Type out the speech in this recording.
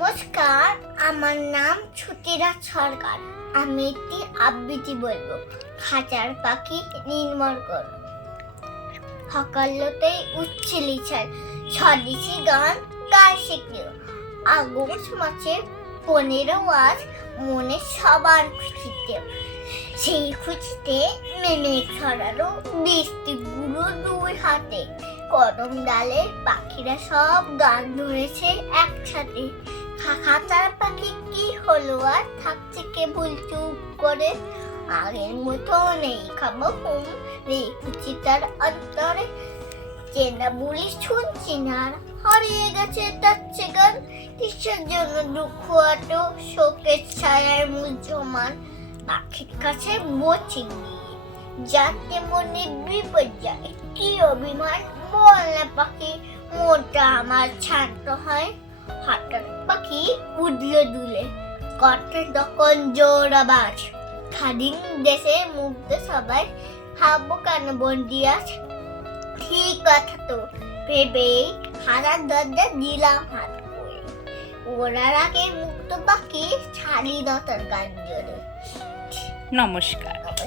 নমস্কার, আমার নাম ছুটিরা সরকার। আমি একটি আবৃত্তি বলব, খাঁচার পাখি নির্মল কর। সকালতেই উচ্ছিলি ছাল স্বদেশি গান গায়ে শিখলেও আগস্ট মাসে পনেরো মাস মনে সবার খুশিতে। সেই খুশিতে মেনে ছড়ালো বৃষ্টি গুলো দুই হাতে। কদম ডালে পাখিরা সব গান ধরেছে একসাথে। খাতার পাখি কি হলো? আর থাকছে কেবল চুপ করে? আগের মতো নেই, খাব হুম নেই খুঁজি তার অন্তরে। চেনা বলি শুনছি না হারিয়ে গেছে যাচ্ছে গান কিসের জন্য দুঃখ এত শোকের ছায়ার মুজমান পাখির কাছে বচি যাতে মনে বিপর্যয় কি অভিমান? বল না পাখি মনটা আমার শান্ত হয়। পাখি উঠল দুলে। কণ্ঠে তখন জোর আবাজ খাদিন দেশে মুগ্ধ সবাই। হাবো কান বন্দি আছে? ঠিক কথা তো, ভেবেই হারার দরজা দিলাম হাত ওরার আগে মুক্ত পাখি ছাড়ি না তার গান জোরে নমস্কার নমস্কার।